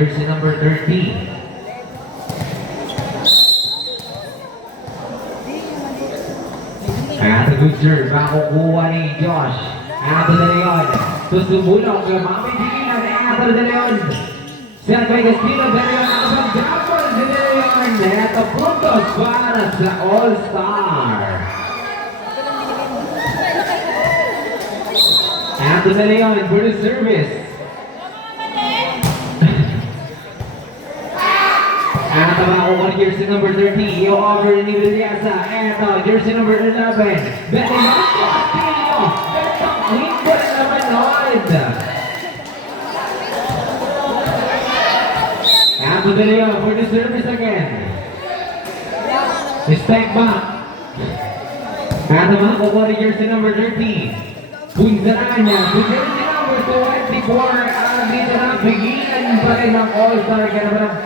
jersey number 13. At the good serve, makukuha ni Josh. Ato De Leon. Susubulong, mamipigilan ni Ato De Leon. Set by Castillo De Leon. Ang double De Leon. Neto puntos para sa All-Star. Ato De Leon for the service. Ato makukuha jersey number 13. I-over ni Villasa. Ato jersey number 11. Betty Castillo. Lingkod na manood. Ato De Leon for the service again. Step back. Ato makukuha jersey number 13. Punzaran niya. Jersey number 24. Dito na bigyan pa rin ng All-Star. Kaya naman ang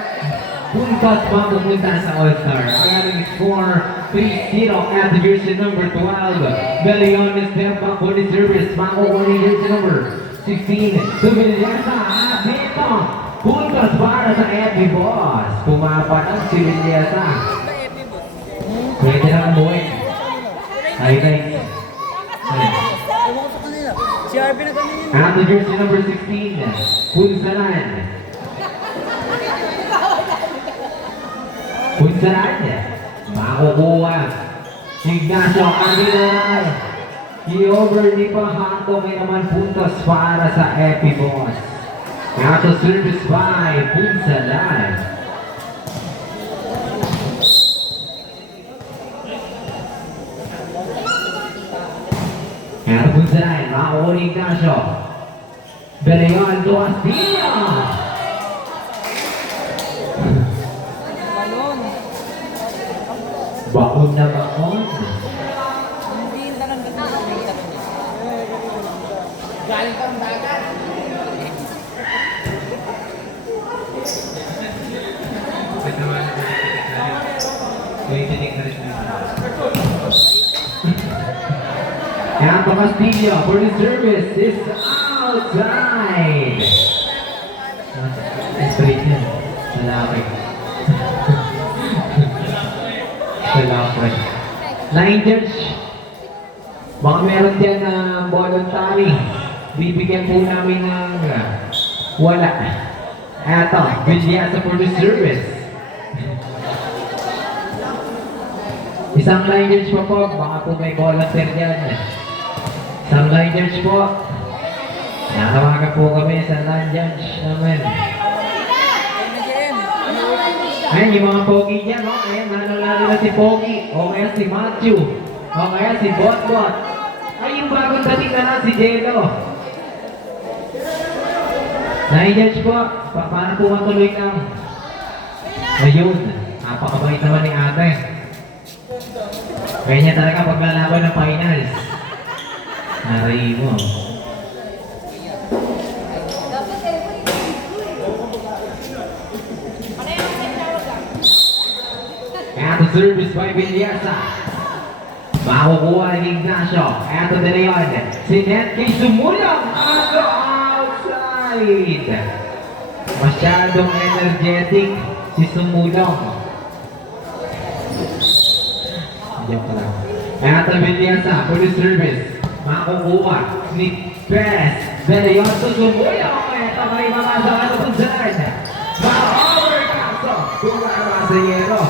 puntos mapupunta sa All-Star. Ang ating score 3-0 at the jersey number 12. De Leon is step back for the service. Makukuha ni jersey number 16. Villasa at dito. Puntos para sa Epi Boss. Pumapanag si Villasa. Pwede na ang buhay. Highlights. Si Arvin na ganun yun. At the jersey number 16. Punsaran. Punsaran. Makukuha. Ignacio Aguilar. I-over ni Pahato. May naman puntos para sa Epi Boss. At the service by Punsaran. At Punsaran. Makukuha ni Ignacio. De Leon to Castillo. Balon. Bakon na bakon. Hindi yung tanong ganun. Galing kang dagat. Campo Castillo for the service is outside. Straight yan. Lalaki. Lalaki. Line judge. Baka meron dyan na voluntary. Bibigyan po namin ng wala. Eto, Villasa for the service. Isang line judge po po. Baka po may volunteer dyan. Isang line judge po. Nakawagan po kami sa line judge namin. Ayan, yung mga pogi dyan, no? Ayan, nalala na si Pogi. O kaya si Matthew. O kaya si Botbot. Ay, yung bagong dating na lang si Jello. Line judge po. Paano po matuloy lang? Ayun. Napakabait naman ni ate. Kaya niya talaga paglalaban ng finals. Naray mo. At the service by Villasa. Makukuha ni Ignacio. At the De Leon. Si Netky sumulong. At outside. Masyadong energetic si Sumulong. Joke lang. At the Villasa for the service. Makukuha ni Perez. De Leon susumulong. Ito may mamasok at punsaran. Ma-overcast. Kumara sa yero.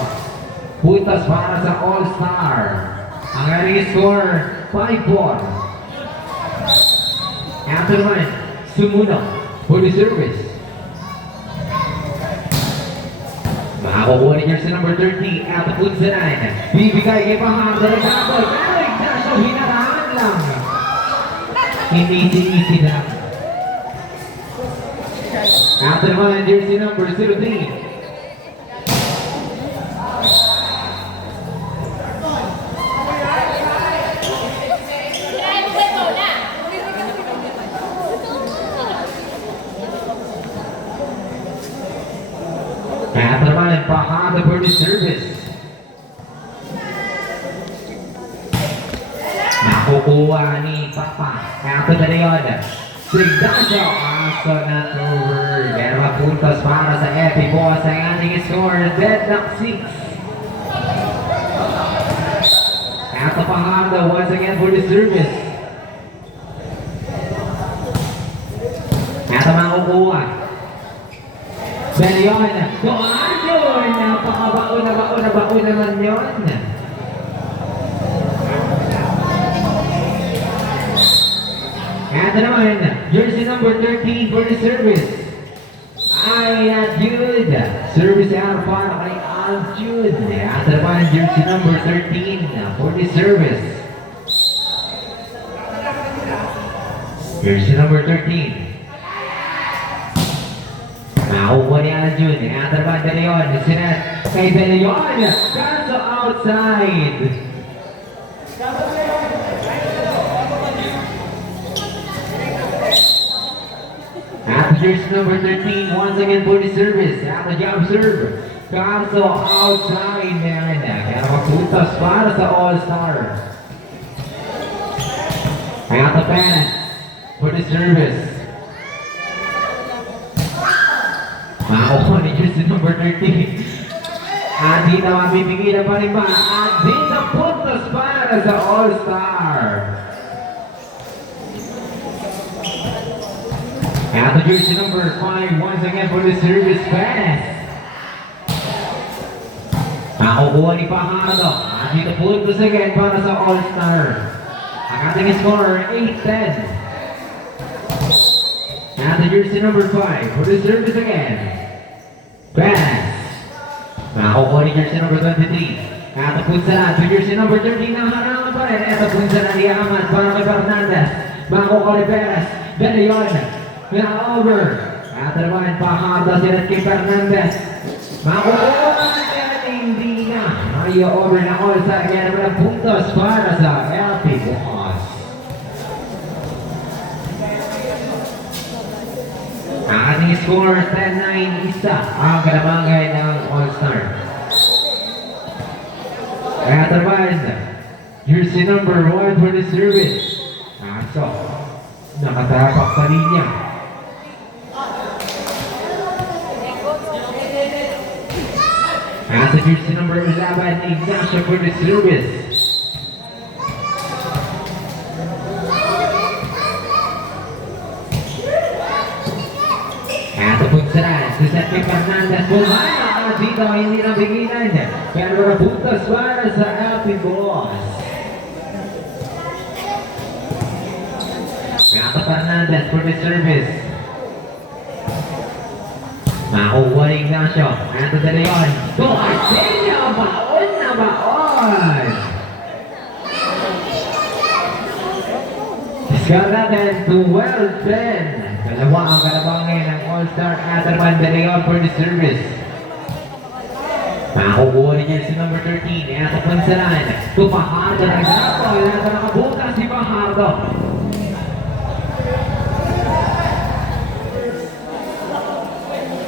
Puntos para sa All-Star. Ang ating score 5-4. After naman, Sumulong for the service. Makakukuha ni jersey number 30 at the Punsaran. Bibigay kay Pahang sa Recapol. Pero Ignacio hinarahan lang. Easy lang. After naman, jersey number 03. At naman, Pahada for the service. Nakukuha ni Papa. At the Leon. Signacio. Aso na over. Pero puntos para sa Epic Boss. Ang ating score, deadlock 6. At Fajardo once again for the service. At makukuha. Belion, doon yun! Napakabaon na baon naman yun. At naman, jersey number 13 for the service. Ay, Jude. Service out para kay Jude. At naman, jersey number 13 for the service. Jersey number 13. Nakuha ni Jude. At naman, De Leon. Sinet kay De Leon. Kaso outside. At jersey number 13, once again for the service. At the jump serve. Kaso outside man. Kaya maputas para sa All-Star. At the pass for the service. Makuha ni jersey number 13. At dito mapipigilan pa rin ba? At dito puntos para sa All-Star. At the jersey number 5, once again for the service pass. Nakukuha ni Fajardo. At dito puntos again para sa All-Star. Ang ating score, 8-10. At the jersey number 5 for the service again. Pass. Nakukuha ni jersey number 23. At the punsa to jersey number 13 na harangan pa rin. At the punsa na ni Ahmad para kay Fernandez. Makukuha ni Perez. De Leon. Na over. At naman, Fajardo sila kay Fernandez. Makukuha niya, hindi na. Ay over na All-Star. Kaya naman ang puntos para sa Epic Boss. Ang ating score, 10-9, isa ang kalabangay ng All-Star. At naman, jersey number 1 for the service. So, nakatapak sa linya. At the jersey number 11, Ignacio for the service. At the punsaran, si Seth Fernandez bumaya. Dito hindi na bigilan. Pero napuntas para sa Epic Boss. At Fernandez for the service. Makuha ni Ignacio. At De Leon. Garcia! Baon na baon! Discarded to 12-10. Dalawa ang kalabangin ng All-Star at naman De Leon for the service. Makukuha ni jersey number 13. At Pansalan. To Fajardo. Nagsapo. At nakabukas si Fajardo.